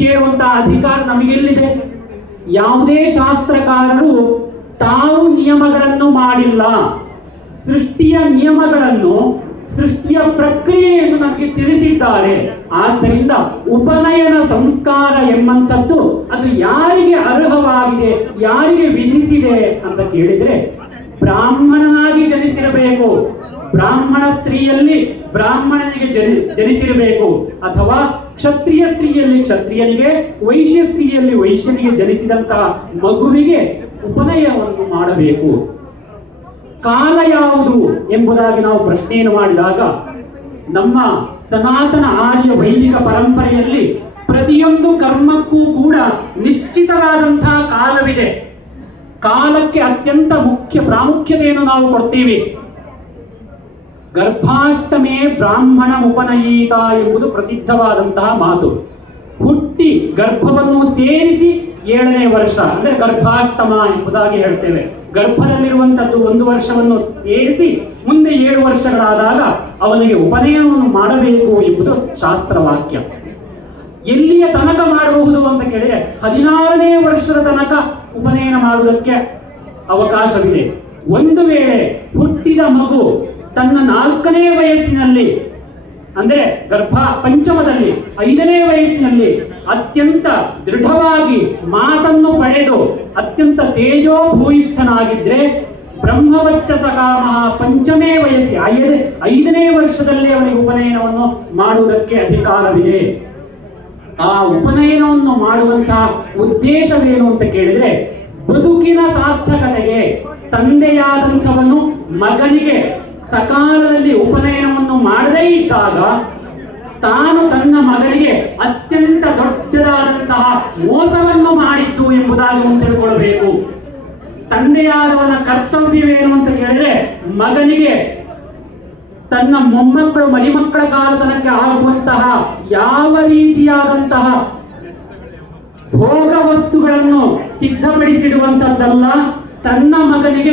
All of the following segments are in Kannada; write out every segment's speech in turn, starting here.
ಕೇಳುವಂತಹ ಅಧಿಕಾರ ನಮಗೆಲ್ಲಿದೆ? ಯಾವುದೇ ಶಾಸ್ತ್ರಕಾರರು ತಾವು ನಿಯಮಗಳನ್ನು ಮಾಡಿಲ್ಲ. ಸೃಷ್ಟಿಯ ನಿಯಮಗಳನ್ನು, ಸೃಷ್ಟಿಯ ಪ್ರಕ್ರಿಯೆಯನ್ನು ನಮಗೆ ತಿಳಿಸಿದ್ದಾರೆ. ಆದ್ದರಿಂದ ಉಪನಯನ ಸಂಸ್ಕಾರ ಎಂಬಂಥದ್ದು ಅದು ಯಾರಿಗೆ ಅರ್ಹವಾಗಿದೆ, ಯಾರಿಗೆ ವಿಧಿಸಿದೆ ಅಂತ ಕೇಳಿದ್ರೆ, ಬ್ರಾಹ್ಮಣನಾಗಿ ಜನಿಸಿರಬೇಕು, ಬ್ರಾಹ್ಮಣ ಸ್ತ್ರೀಯಲ್ಲಿ ಬ್ರಾಹ್ಮಣನಿಗೆ ಜನಿಸಿರಬೇಕು, ಅಥವಾ ಕ್ಷತ್ರಿಯ ಸ್ತ್ರೀಯಲ್ಲಿ ಕ್ಷತ್ರಿಯನಿಗೆ, ವೈಶ್ಯ ಸ್ತ್ರೀಯಲ್ಲಿ ವೈಶ್ಯನಿಗೆ ಜನಿಸಿದಂತಹ ಮಗುವಿಗೆ ಉಪನಯನವನ್ನು ಮಾಡಬೇಕು. ಕಾಲ ಯಾವುದು ಎಂಬುದಾಗಿ ನಾವು ಪ್ರಶ್ನೆಯನ್ನು ಮಾಡಿದಾಗ, ನಮ್ಮ ಸನಾತನ ಆರ್ಯ ವೈದಿಕ ಪರಂಪರೆಯಲ್ಲಿ ಪ್ರತಿಯೊಂದು ಕರ್ಮಕ್ಕೂ ಕೂಡ ನಿಶ್ಚಿತವಾದಂತಹ ಕಾಲವಿದೆ. ಕಾಲಕ್ಕೆ ಅತ್ಯಂತ ಮುಖ್ಯ ಪ್ರಾಮುಖ್ಯತೆಯನ್ನು ನಾವು ಕೊಡ್ತೀವಿ. ಗರ್ಭಾಷ್ಟಮೇ ಬ್ರಾಹ್ಮಣ ಉಪನಯೀತ ಎಂಬುದು ಪ್ರಸಿದ್ಧವಾದಂತಹ ಮಾತು. ಹುಟ್ಟಿ ಗರ್ಭವನ್ನು ಸೇರಿಸಿ 7ನೇ ವರ್ಷ ಅಂದ್ರೆ ಗರ್ಭಾಷ್ಟಮ ಎಂಬುದಾಗಿ ಹೇಳ್ತೇವೆ. ಗರ್ಭದಲ್ಲಿರುವಂತದ್ದು 1 ವರ್ಷವನ್ನು ಸೇರಿಸಿ ಮುಂದೆ 7 ವರ್ಷಗಳಾದಾಗ ಅವನಿಗೆ ಉಪನಯನವನ್ನು ಮಾಡಬೇಕು ಎಂಬುದು ಶಾಸ್ತ್ರವಾಕ್ಯ. ಎಲ್ಲಿಯ ತನಕ ಮಾಡಬಹುದು ಅಂತ ಕೇಳಿದ್ರೆ 16ನೇ ವರ್ಷದ ತನಕ ಉಪನಯನ ಮಾಡುವುದಕ್ಕೆ ಅವಕಾಶವಿದೆ. ಒಂದು ವೇಳೆ ಹುಟ್ಟಿದ ಮಗು ತನ್ನ 4ನೇ ವಯಸ್ಸಿನಲ್ಲಿ ಅಂದ್ರೆ ಪಂಚಮದಲ್ಲಿ 5ನೇ ವಯಸ್ಸಿನಲ್ಲಿ ಅತ್ಯಂತ ದೃಢವಾಗಿ ಮಾತನ್ನು ಪಡೆದು ಅತ್ಯಂತ ತೇಜೋಭೂಯಿಷ್ಠನಾಗಿದ್ರೆ, ಬ್ರಹ್ಮವಚ್ಚಸಕಾಮ ಪಂಚಮೇ ವಯಸ್ಸಿ 5ನೇ ವರ್ಷದಲ್ಲಿ ಅವನಿಗೆ ಉಪನಯನವನ್ನು ಮಾಡುವುದಕ್ಕೆ ಅಧಿಕಾರವಿದೆ. ಆ ಉಪನಯನವನ್ನು ಮಾಡುವಂತಹ ಉದ್ದೇಶವೇನು ಅಂತ ಕೇಳಿದ್ರೆ, ಬದುಕಿನ ಸಾರ್ಥಕತೆಗೆ ತಂದೆಯಾದಂಥವನು ಮಗನಿಗೆ ಸಕಾಲದಲ್ಲಿ ಉಪನಯನವನ್ನು ಮಾಡದೇ ಇದ್ದಾಗ ತಾನು ತನ್ನ ಮಗನಿಗೆ ಅತ್ಯಂತ ದೊಡ್ಡದಾದಂತಹ ಮೋಸವನ್ನು ಮಾಡಿದ್ದು ಎಂಬುದಾಗಿ ತಿಳ್ಕೊಳ್ಬೇಕು. ತಂದೆಯಾದವನ ಕರ್ತವ್ಯವೇನು ಅಂತ ಕೇಳಿದ್ರೆ, ಮಗನಿಗೆ ತನ್ನ ಮೊಮ್ಮಕ್ಕಳು ಮರಿಮಕ್ಕಳ ಕಾಲತನಕ್ಕೆ ಆಗುವಂತಹ ಯಾವ ರೀತಿಯಾದಂತಹ ಭೋಗ ವಸ್ತುಗಳನ್ನು ಸಿದ್ಧಪಡಿಸಿಡುವಂತದ್ದಲ್ಲ, ತನ್ನ ಮಗನಿಗೆ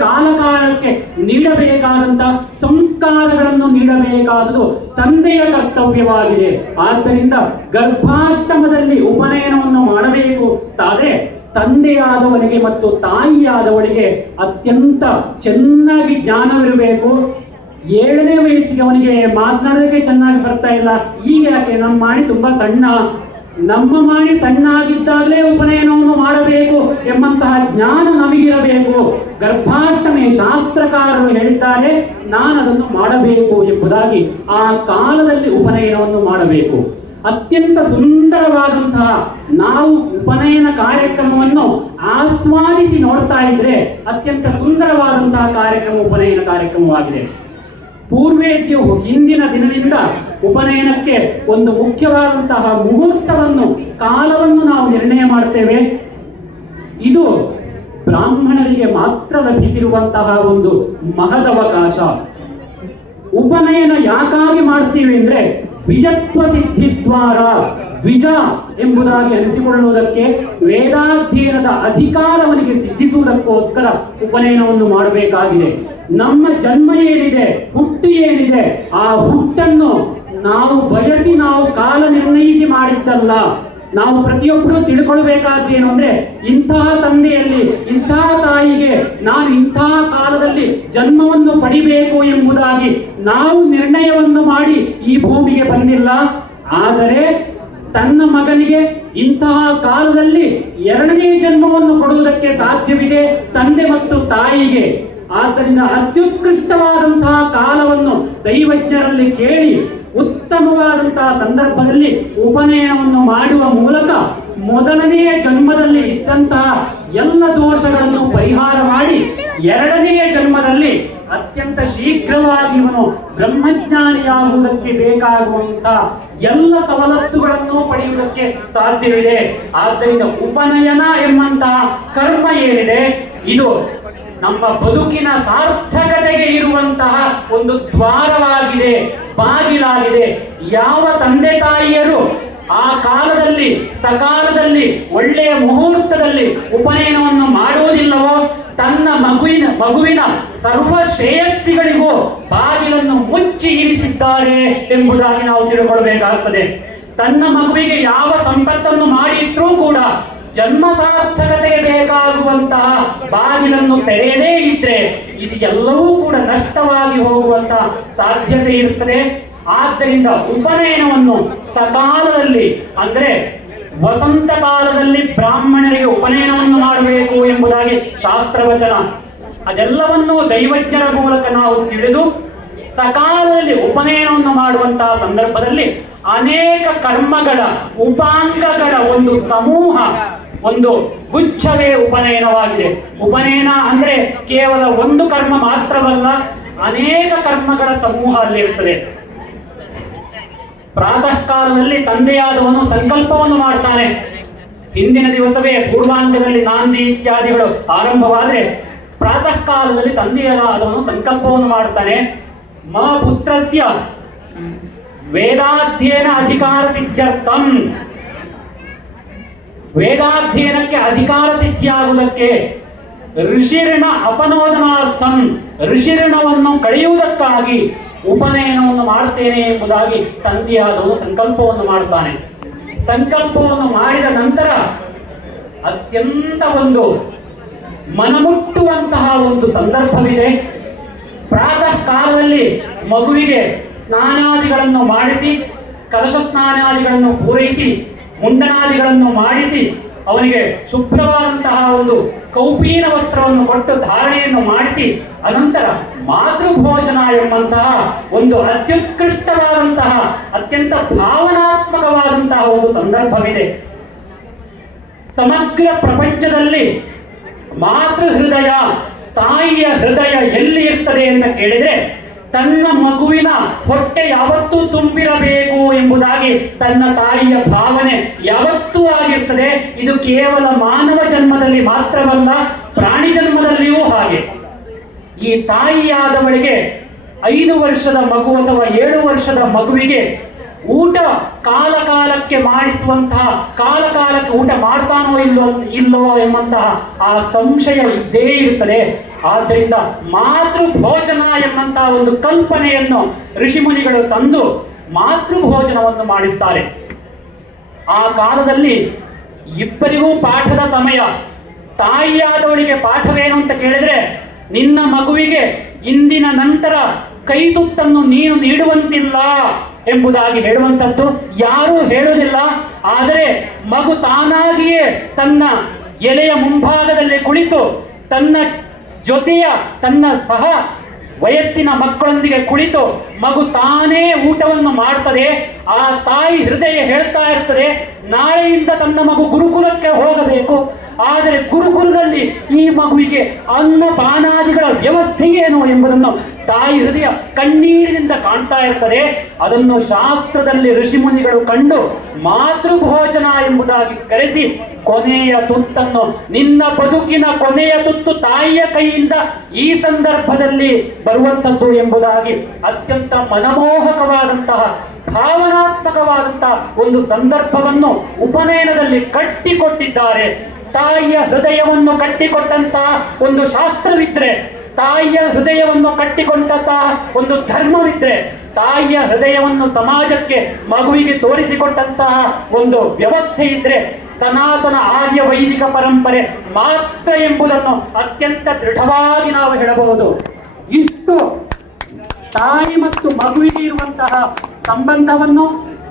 ಕಾಲಕಾಲಕ್ಕೆ ನೀಡಬೇಕಾದಂತಹ ಸಂಸ್ಕಾರಗಳನ್ನು ನೀಡಬೇಕಾದುದು ತಂದೆಯ ಕರ್ತವ್ಯವಾಗಿದೆ. ಆದ್ದರಿಂದ ಗರ್ಭಾಷ್ಟಮದಲ್ಲಿ ಉಪನಯನವನ್ನು ಮಾಡಬೇಕು ತಾನೇ ತಂದೆಯಾದವನಿಗೆ ಮತ್ತು ತಾಯಿಯಾದವಳಿಗೆ ಅತ್ಯಂತ ಚೆನ್ನಾಗಿ ಜ್ಞಾನವಿರಬೇಕು. 7ನೇ ವಯಸ್ಸಿಗೆ ಅವನಿಗೆ ಮಾತನಾಡೋದಕ್ಕೆ ಚೆನ್ನಾಗಿ ಬರ್ತಾ ಇಲ್ಲ, ಈಗ ಯಾಕೆ ನಮ್ಮ ಮಾಡಿ ತುಂಬಾ ಸಣ್ಣ, ನಮ್ಮ ಮಾಡಿ ಸಣ್ಣ ಆಗಿದ್ದಾಗಲೇ ಉಪನಯನವನ್ನು ಮಾಡಬೇಕು ಎಂಬಂತಹ ಜ್ಞಾನ ನಮಗಿರಬೇಕು. ಗರ್ಭಾಷ್ಟಮಿ ಶಾಸ್ತ್ರಕಾರರು ಹೇಳಿದ್ದಾರೆ, ನಾನು ಅದನ್ನು ಮಾಡಬೇಕು ಎಂಬುದಾಗಿ ಆ ಕಾಲದಲ್ಲಿ ಉಪನಯನವನ್ನು ಮಾಡಬೇಕು. ಅತ್ಯಂತ ಸುಂದರವಾದಂತಹ ನಾವು ಉಪನಯನ ಕಾರ್ಯಕ್ರಮವನ್ನು ಆಸ್ವಾದಿಸಿ ನೋಡ್ತಾ ಇದ್ರೆ ಅತ್ಯಂತ ಸುಂದರವಾದಂತಹ ಕಾರ್ಯಕ್ರಮ ಉಪನಯನ ಕಾರ್ಯಕ್ರಮವಾಗಿದೆ. ಪೂರ್ವೇದ್ಯು ಹಿಂದಿನ ದಿನದಿಂದ ಉಪನಯನಕ್ಕೆ ಒಂದು ಮುಖ್ಯವಾದಂತಹ ಮುಹೂರ್ತವನ್ನು, ಕಾಲವನ್ನು ನಾವು ನಿರ್ಣಯ ಮಾಡ್ತೇವೆ. ಇದು ಬ್ರಾಹ್ಮಣರಿಗೆ ಮಾತ್ರ ಲಭಿಸಿರುವಂತಹ ಒಂದು ಮಹದವಕಾಶ. ಉಪನಯನ ಯಾಕಾಗಿ ಮಾಡ್ತೀವಿ ಅಂದ್ರೆ, ದ್ವಿಜತ್ವ ಸಿದ್ಧಿದ್ವಾರ, ದ್ವಿಜ ಎಂಬುದಾಗಿ ಅನಿಸಿಕೊಳ್ಳುವುದಕ್ಕೆ, ವೇದಾಧ್ಯಯನದ ಅಧಿಕಾರವನಿಗೆ ಸಿದ್ಧಿಸುವುದಕ್ಕೋಸ್ಕರ ಉಪನಯನವನ್ನು ಮಾಡಬೇಕಾಗಿದೆ. ನಮ್ಮ ಜನ್ಮ ಏನಿದೆ, ಹುಟ್ಟು ಏನಿದೆ, ಆ ಹುಟ್ಟನ್ನು ನಾವು ಬಯಸಿ ನಾವು ಕಾಲ ನಿರ್ಣಯಿಸಿ ಮಾಡಿದ್ದಲ್ಲ. ನಾವು ಪ್ರತಿಯೊಬ್ಬರು ತಿಳ್ಕೊಳ್ಬೇಕಾದ್ದೇನು ಅಂದ್ರೆ, ಇಂತಹ ತಂದೆಯಲ್ಲಿ ಇಂತಹ ತಾಯಿಗೆ ನಾನು ಇಂತಹ ಕಾಲದಲ್ಲಿ ಜನ್ಮವನ್ನು ಪಡಿಬೇಕು ಎಂಬುದಾಗಿ ನಾವು ನಿರ್ಣಯವನ್ನು ಮಾಡಿ ಈ ಭೂಮಿಗೆ ಬಂದಿಲ್ಲ. ಆದರೆ ತನ್ನ ಮಗನಿಗೆ ಇಂತಹ ಕಾಲದಲ್ಲಿ 2ನೇ ಜನ್ಮವನ್ನು ಕೊಡುವುದಕ್ಕೆ ಸಾಧ್ಯವಿದೆ ತಂದೆ ಮತ್ತು ತಾಯಿಗೆ. ಆದ್ದರಿಂದ ಅತ್ಯುತ್ಕೃಷ್ಟವಾದಂತಹ ಕಾಲವನ್ನು ದೈವಜ್ಞರಲ್ಲಿ ಕೇಳಿ ಉತ್ತಮವಾದಂತಹ ಸಂದರ್ಭದಲ್ಲಿ ಉಪನಯನವನ್ನು ಮಾಡುವ ಮೂಲಕ ಮೊದಲನೆಯ ಜನ್ಮದಲ್ಲಿ ಇದ್ದಂತಹ ಎಲ್ಲ ದೋಷಗಳನ್ನು ಪರಿಹಾರ ಮಾಡಿ 2ನೇ ಜನ್ಮದಲ್ಲಿ ಅತ್ಯಂತ ಶೀಘ್ರವಾಗಿ ಇವನು ಬ್ರಹ್ಮಜ್ಞಾನಿಯಾಗುವುದಕ್ಕೆ ಬೇಕಾಗುವಂತಹ ಎಲ್ಲ ಸವಲತ್ತುಗಳನ್ನು ಪಡೆಯುವುದಕ್ಕೆ ಸಾಧ್ಯವಿದೆ. ಆದ್ದರಿಂದ ಉಪನಯನ ಎಂಬಂತಹ ಕರ್ಮ ಏನಿದೆ, ಇದು ನಮ್ಮ ಬದುಕಿನ ಸಾರ್ಥಕತೆಗೆ ಇರುವಂತಹ ಒಂದು ದ್ವಾರವಾಗಿದೆ, ಬಾಗಿಲಾಗಿದೆ. ಯಾವ ತಂದೆ ತಾಯಿಯರು ಆ ಕಾಲದಲ್ಲಿ ಸಕಾಲದಲ್ಲಿ ಒಳ್ಳೆಯ ಮುಹೂರ್ತದಲ್ಲಿ ಉಪನಯನವನ್ನು ಮಾಡುವುದಿಲ್ಲವೋ, ತನ್ನ ಮಗುವಿನ ಸರ್ವ ಶ್ರೇಯಸ್ಸಿಗಳಿಗೂ ಬಾಗಿಲನ್ನು ಮುಚ್ಚಿ ಇರಿಸಿದ್ದಾರೆ ಎಂಬುದಾಗಿ ನಾವು ತಿಳ್ಕೊಳ್ಬೇಕಾಗುತ್ತದೆ. ತನ್ನ ಮಗುವಿಗೆ ಯಾವ ಸಂಪತ್ತನ್ನು ಮಾಡಿಟ್ರೂ ಕೂಡ ಜನ್ಮ ಸಾರ್ಥಕತೆಗೆ ಬೇಕಾಗುವಂತಹ ಬಾಗಿಲನ್ನು ತೆರೆಯದೇ ಇದ್ರೆ ಇದು ಎಲ್ಲವೂ ಕೂಡ ನಷ್ಟವಾಗಿ ಹೋಗುವಂತಹ ಸಾಧ್ಯತೆ ಇರುತ್ತದೆ. ಆದ್ದರಿಂದ ಉಪನಯನವನ್ನು ಸಕಾಲದಲ್ಲಿ ಅಂದ್ರೆ ವಸಂತ ಕಾಲದಲ್ಲಿ ಬ್ರಾಹ್ಮಣರಿಗೆ ಉಪನಯನವನ್ನು ಮಾಡಬೇಕು ಎಂಬುದಾಗಿ ಶಾಸ್ತ್ರವಚನ. ಅದೆಲ್ಲವನ್ನೂ ದೈವಜ್ಞರ ಮೂಲಕ ನಾವು ತಿಳಿದು ಸಕಾಲದಲ್ಲಿ ಉಪನಯನವನ್ನು ಮಾಡುವಂತಹ ಸಂದರ್ಭದಲ್ಲಿ ಅನೇಕ ಕರ್ಮಗಳ ಉಪಾಂಗಗಳ ಒಂದು ಸಮೂಹ, ಒಂದು ಗುಚ್ಛವೇ ಉಪನಯನವಾಗಿದೆ. ಉಪನಯನ ಅಂದ್ರೆ ಕೇವಲ ಒಂದು ಕರ್ಮ ಮಾತ್ರವಲ್ಲ, ಅನೇಕ ಕರ್ಮಗಳ ಸಮೂಹ ಅಲ್ಲಿರುತ್ತದೆ. ಪ್ರಾತಃ ಕಾಲದಲ್ಲಿ ತಂದೆಯಾದವನು ಸಂಕಲ್ಪವನ್ನು ಮಾಡ್ತಾನೆ. ಹಿಂದಿನ ದಿವಸವೇ ಪೂರ್ವಾಂಗದಲ್ಲಿ ನಾಂದಿ ಇತ್ಯಾದಿಗಳು ಆರಂಭವಾದ್ರೆ ಪ್ರಾತಃ ಕಾಲದಲ್ಲಿ ತಂದೆಯಾದವನು ಸಂಕಲ್ಪವನ್ನು ಮಾಡ್ತಾನೆ. ಮ ಪುತ್ರಸ್ಯ ವೇದಾಧ್ಯಯನ ಅಧಿಕಾರ ಸಿದ್ಧ್ಯರ್ಥಂ, ವೇದಾಧ್ಯಯನಕ್ಕೆ ಅಧಿಕಾರ ಸಿದ್ಧಿಯಾಗುವುದಕ್ಕೆ ಋಷಿಋಣ ಅಪನೋದನಾರ್ಥಂ, ಋಷಿಋಣವನ್ನು ಕಳೆಯುವುದಕ್ಕಾಗಿ ಉಪನಯನವನ್ನು ಮಾಡ್ತೇನೆ ಎಂಬುದಾಗಿ ತಂದೆಯಾದವನು ಸಂಕಲ್ಪವನ್ನು ಮಾಡ್ತಾನೆ. ಸಂಕಲ್ಪವನ್ನು ಮಾಡಿದ ನಂತರ ಅತ್ಯಂತ ಒಂದು ಮನಮುಟ್ಟುವಂತಹ ಒಂದು ಸಂದರ್ಭವಿದೆ. ಪ್ರಾತಃ ಕಾಲದಲ್ಲಿ ಮಗುವಿಗೆ ಸ್ನಾನಾದಿಗಳನ್ನು ಮಾಡಿಸಿ, ಕಲಶ ಸ್ನಾನಾದಿಗಳನ್ನು ಪೂರೈಸಿ, ಮುಂಡನಾದಿಗಳನ್ನು ಮಾಡಿಸಿ, ಅವನಿಗೆ ಶುಭ್ರವಾದಂತಹ ಒಂದು ಕೌಪೀನ ವಸ್ತ್ರವನ್ನು ಕೊಟ್ಟು ಧಾರಣೆಯನ್ನು ಮಾಡಿಸಿ, ಅನಂತರ ಮಾತೃಭೋಜನ ಎಂಬಂತಹ ಒಂದು ಅತ್ಯುತ್ಕೃಷ್ಟವಾದಂತಹ ಅತ್ಯಂತ ಭಾವನಾತ್ಮಕವಾದಂತಹ ಒಂದು ಸಂದರ್ಭವಿದೆ. ಸಮಗ್ರ ಪ್ರಪಂಚದಲ್ಲಿ ಮಾತೃ ಹೃದಯ, ತಾಯಿಯ ಹೃದಯ ಎಲ್ಲಿ ಇರ್ತದೆ ಅಂತ ಕೇಳಿದ್ರೆ ತನ್ನ ಮಗುವಿನ ಹೊಟ್ಟೆ ಯಾವತ್ತೂ ತುಂಬಿರಬೇಕು ಎಂಬುದಾಗಿ ತನ್ನ ತಾಯಿಯ ಭಾವನೆ ಯಾವತ್ತೂ ಆಗಿರ್ತದೆ. ಇದು ಕೇವಲ ಮಾನವ ಜನ್ಮದಲ್ಲಿ ಮಾತ್ರವಲ್ಲ, ಪ್ರಾಣಿ ಜನ್ಮದಲ್ಲಿಯೂ ಹಾಗೆ. ಈ ತಾಯಿಯಾದವಳಿಗೆ 5 ವರ್ಷದ ಮಗು ಅಥವಾ 7 ವರ್ಷದ ಮಗುವಿಗೆ ಊಟ ಕಾಲಕಾಲಕ್ಕೆ ಮಾಡಿಸುವಂತಹ, ಕಾಲಕಾಲಕ್ಕೆ ಊಟ ಮಾಡ್ತಾನೋ ಇಲ್ಲೋ ಎಂಬಂತಹ ಆ ಸಂಶಯ ಇದ್ದೇ ಇರುತ್ತದೆ. ಆದ್ದರಿಂದ ಮಾತೃಭೋಜನ ಎಂಬಂತಹ ಒಂದು ಕಲ್ಪನೆಯನ್ನು ಋಷಿಮುನಿಗಳು ತಂದು ಮಾತೃಭೋಜನವನ್ನು ಮಾಡಿಸ್ತಾರೆ. ಆ ಕಾಲದಲ್ಲಿ ಇಬ್ಬರಿಗೂ ಪಾಠದ ಸಮಯ. ತಾಯಿಯಾದವಳಿಗೆ ಪಾಠವೇನು ಅಂತ ಕೇಳಿದ್ರೆ, ನಿನ್ನ ಮಗುವಿಗೆ ಇಂದಿನ ನಂತರ ಕೈತುತ್ತನ್ನು ನೀನು ನೀಡುವಂತಿಲ್ಲ ಎಂಬುದಾಗಿ ಹೇಳುವಂಥದ್ದು ಯಾರೂ ಹೇಳುವುದಿಲ್ಲ. ಆದರೆ ಮಗು ತಾನಾಗಿಯೇ ತನ್ನ ಎಲೆಯ ಮುಂಭಾಗದಲ್ಲಿ ಕುಳಿತು ತನ್ನ ಜೊತೆಯ ತನ್ನ ಸಹ ವಯಸ್ಸಿನ ಮಕ್ಕಳೊಂದಿಗೆ ಕುಳಿತು ಮಗು ತಾನೇ ಊಟವನ್ನು ಮಾಡ್ತದೆ. ಆ ತಾಯಿ ಹೃದಯ ಹೇಳ್ತಾ ಇರ್ತದೆ, ನಾಳೆಯಿಂದ ತನ್ನ ಮಗು ಗುರುಕುಲಕ್ಕೆ ಹೋಗಬೇಕು, ಆದರೆ ಗುರುಕುಲದಲ್ಲಿ ಈ ಮಗುವಿಗೆ ಅನ್ನಪಾನಾದಿಗಳ ವ್ಯವಸ್ಥೆ ಏನು ಎಂಬುದನ್ನು ತಾಯಿ ಹೃದಯ ಕಣ್ಣೀರಿನಿಂದ ಕಾಣ್ತಾ ಇರ್ತದೆ. ಅದನ್ನು ಶಾಸ್ತ್ರದಲ್ಲಿ ಋಷಿಮುನಿಗಳು ಕಂಡು ಮಾತೃಭೋಜನ ಎಂಬುದಾಗಿ ಕರೆಸಿ ಕೊನೆಯ ತುತ್ತನ್ನು, ನಿನ್ನ ಬದುಕಿನ ಕೊನೆಯ ತುತ್ತು ತಾಯಿಯ ಕೈಯಿಂದ ಈ ಸಂದರ್ಭದಲ್ಲಿ ಬರುವಂಥದ್ದು ಎಂಬುದಾಗಿ ಅತ್ಯಂತ ಮನಮೋಹಕವಾದಂತಹ ಭಾವನಾತ್ಮಕವಾದಂತಹ ಒಂದು ಸಂದರ್ಭವನ್ನು ಉಪನಯನದಲ್ಲಿ ಕಟ್ಟಿಕೊಟ್ಟಿದ್ದಾರೆ. ತಾಯಿಯ ಹೃದಯವನ್ನು ಕಟ್ಟಿಕೊಟ್ಟಂತಹ ಒಂದು ಶಾಸ್ತ್ರವಿದ್ರೆ, ತಾಯಿಯ ಹೃದಯವನ್ನು ಕಟ್ಟಿಕೊಂಡಂತಹ ಒಂದು ಧರ್ಮವಿದ್ರೆ, ತಾಯಿಯ ಹೃದಯವನ್ನು ಸಮಾಜಕ್ಕೆ ಮಗುವಿಗೆ ತೋರಿಸಿಕೊಟ್ಟಂತಹ ಒಂದು ವ್ಯವಸ್ಥೆ ಇದ್ರೆ ಸನಾತನ ಆರ್ಯ ವೈದಿಕ ಪರಂಪರೆ ಮಾತ್ರ ಎಂಬುದನ್ನು ಅತ್ಯಂತ ದೃಢವಾಗಿ ನಾವು ಹೇಳಬಹುದು. ಇಷ್ಟು ತಾಯಿ ಮತ್ತು ಮಗುವಿಗೆ ಇರುವಂತಹ ಸಂಬಂಧವನ್ನು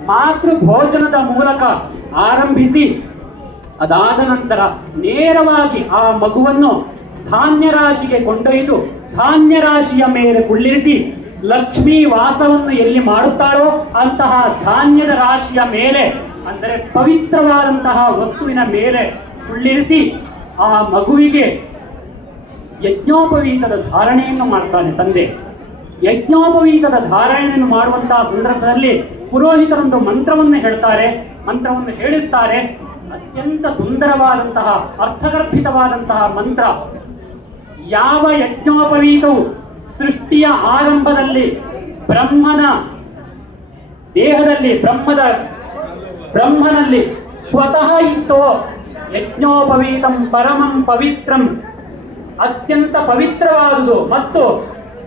ಮಾತೃ ಭೋಜನದ ಮೂಲಕ ಆರಂಭಿಸಿ, ಅದಾದ ನಂತರ ನೇರವಾಗಿ ಆ ಮಗುವನ್ನು ಧಾನ್ಯ ರಾಶಿಗೆ ಕೊಂಡೊಯ್ದು ಧಾನ್ಯ ರಾಶಿಯ ಮೇಲೆ ಕುಳ್ಳಿರಿಸಿ ಲಕ್ಷ್ಮೀ ವಾಸವನ್ನು ಎಲ್ಲಿ ಮಾಡುತ್ತಾಳೋ ಅಂತಹ ಧಾನ್ಯದ ರಾಶಿಯ ಮೇಲೆ, ಅಂದರೆ ಪವಿತ್ರವಾದಂತಹ ವಸ್ತುವಿನ ಮೇಲೆ ಕುಳ್ಳಿರಿಸಿ ಆ ಮಗುವಿಗೆ ಯಜ್ಞೋಪವೀತದ ಧಾರಣೆಯನ್ನು ಮಾಡ್ತಾನೆ ತಂದೆ. ಯಜ್ಞೋಪವೀತದ ಧಾರಣೆಯನ್ನು ಮಾಡುವಂತಹ ಸಂದರ್ಭದಲ್ಲಿ ಪುರೋಹಿತರೊಂದು ಮಂತ್ರವನ್ನು ಹೇಳ್ತಾರೆ, ಮಂತ್ರವನ್ನು ಹೇಳಿಸ್ತಾರೆ. ಅತ್ಯಂತ ಸುಂದರವಾದಂತಹ ಅರ್ಥಗರ್ಭಿತವಾದಂತಹ ಮಂತ್ರ. ಯಾವ ಯಜ್ಞೋಪವೀತವು ಸೃಷ್ಟಿಯ ಆರಂಭದಲ್ಲಿ ಬ್ರಹ್ಮನ ದೇಹದಲ್ಲಿ ಬ್ರಹ್ಮನಲ್ಲಿ ಸ್ವತಃ ಇತ್ತೋ ಯಜ್ಞೋಪವೀತಂ ಪರಮಂ ಪವಿತ್ರಂ, ಅತ್ಯಂತ ಪವಿತ್ರವಾದುದು. ಮತ್ತು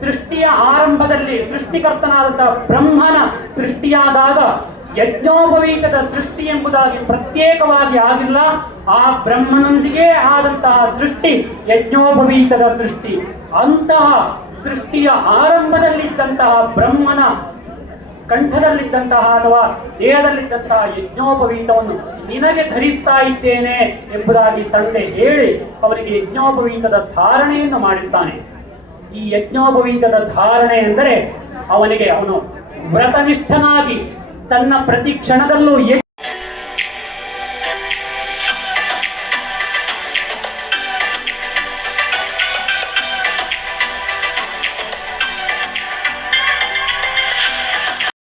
ಸೃಷ್ಟಿಯ ಆರಂಭದಲ್ಲಿ ಸೃಷ್ಟಿಕರ್ತನಾದಂತಹ ಬ್ರಹ್ಮನ ಸೃಷ್ಟಿಯಾದಾಗ ಯಜ್ಞೋಪವೀತದ ಸೃಷ್ಟಿ ಎಂಬುದಾಗಿ ಪ್ರತ್ಯೇಕವಾಗಿ ಆಗಿಲ್ಲ. ಆ ಬ್ರಹ್ಮನೊಂದಿಗೆ ಆದಂತಹ ಸೃಷ್ಟಿ ಯಜ್ಞೋಪವೀತದ ಸೃಷ್ಟಿ. ಅಂತಹ ಸೃಷ್ಟಿಯ ಆರಂಭದಲ್ಲಿದ್ದಂತಹ ಬ್ರಹ್ಮನ ಕಂಠದಲ್ಲಿದ್ದಂತಹ ಅಥವಾ ದೇಹದಲ್ಲಿದ್ದಂತಹ ಯಜ್ಞೋಪವೀತವನ್ನು ನಿನಗೆ ಧರಿಸ್ತಾ ಇದ್ದೇನೆ ಎಂಬುದಾಗಿ ತಂದೆ ಹೇಳಿ ಅವರಿಗೆ ಯಜ್ಞೋಪವೀತದ ಧಾರಣೆಯನ್ನು ಮಾಡಿದ್ದಾನೆ. ಈ ಯಜ್ಞೋಪವೀತದ ಧಾರಣೆ ಎಂದರೆ ಅವನು ವ್ರತನಿಷ್ಠನಾಗಿ ತನ್ನ ಪ್ರತಿ ಕ್ಷಣದಲ್ಲೂ